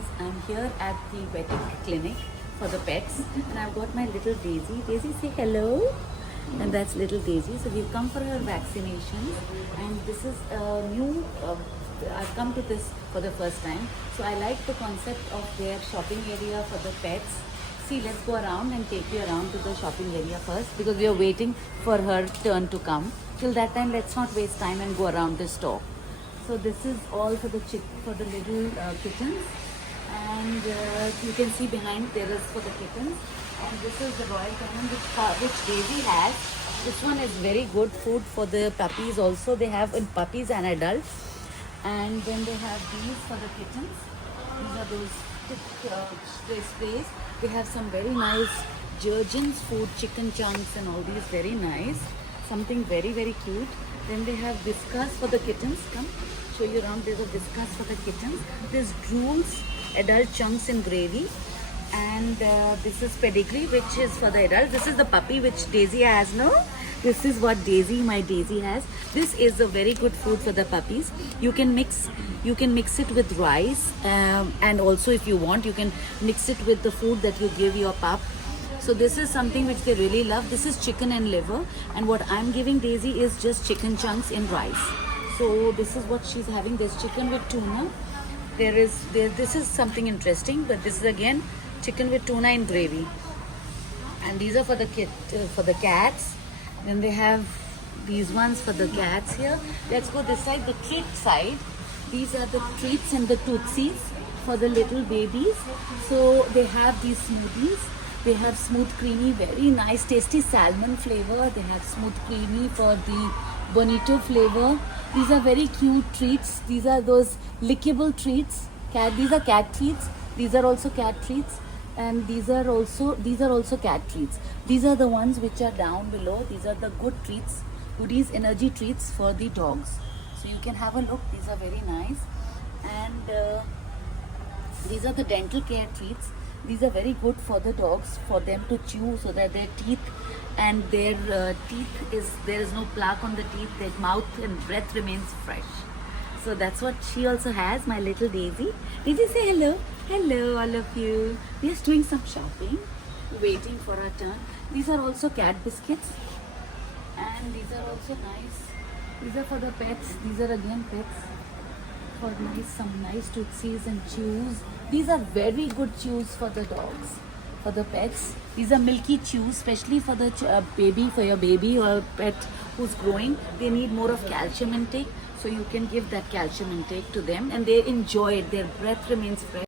guys, I'm here at the vetting clinic for the pets and I've got my little Daisy. Daisy, say hello. And that's little Daisy. So we've come for her vaccination and this is a new, I've come to this for the first time. So I like the concept of their shopping area for the pets. See, let's go around and take you around to the shopping area first because we are waiting for her turn to come. Till that time, let's not waste time and go around the store. So this is all for the little kittens, and you can see behind there is for the kittens. And this is the Royal Canin which Daisy has. This one is very good food for the puppies also. They have in puppies and adults. And then they have these for the kittens. These are those sprays. They have some very nice Jergens food, chicken chunks and all these, very nice. Something very, very cute. Then they have Whiskas for the kittens. Come, show you around. There's a Whiskas for the kittens. There's Drools, adult chunks in gravy. And this is Pedigree, which is for the adults. This is the puppy which Daisy has, no? This is what my Daisy has. This is a very good food for the puppies. You can mix it with rice, and also if you want, you can mix it with the food that you give your pup. So this is something which they really love. This is chicken and liver, and what I'm giving Daisy is just chicken chunks in rice. So this is what she's having. There's chicken with tuna. This is something interesting, but this is again chicken with tuna in gravy. And these are for the cats. Then they have these ones for the cats here. Let's go this side, the treat side. These are the treats and the tootsies for the little babies. So they have these smoothies. They have smooth creamy, very nice tasty salmon flavor. They have smooth creamy for the bonito flavor. These are very cute treats. These are those lickable treats. These are cat treats. These are also cat treats. And these are also cat treats. These are the ones which are down below. These are the good treats, goodies, energy treats for the dogs. So you can have a look. These are very nice. And these are the dental care treats. These are very good for the dogs, for them to chew so that their teeth and there is no plaque on the teeth, their mouth and breath remains fresh. So that's what she also has, my little Daisy. Daisy, say hello. Hello, all of you. We are doing some shopping, waiting for our turn. These are also cat biscuits, and these are also nice. These are for the pets. These are again pets for some nice tootsies and chews. These are very good chews for the dogs, for the pets. These are milky chews, especially for the baby, for your baby or pet who's growing. They need more of calcium intake, so you can give that calcium intake to them, and they enjoy it. Their breath remains fresh.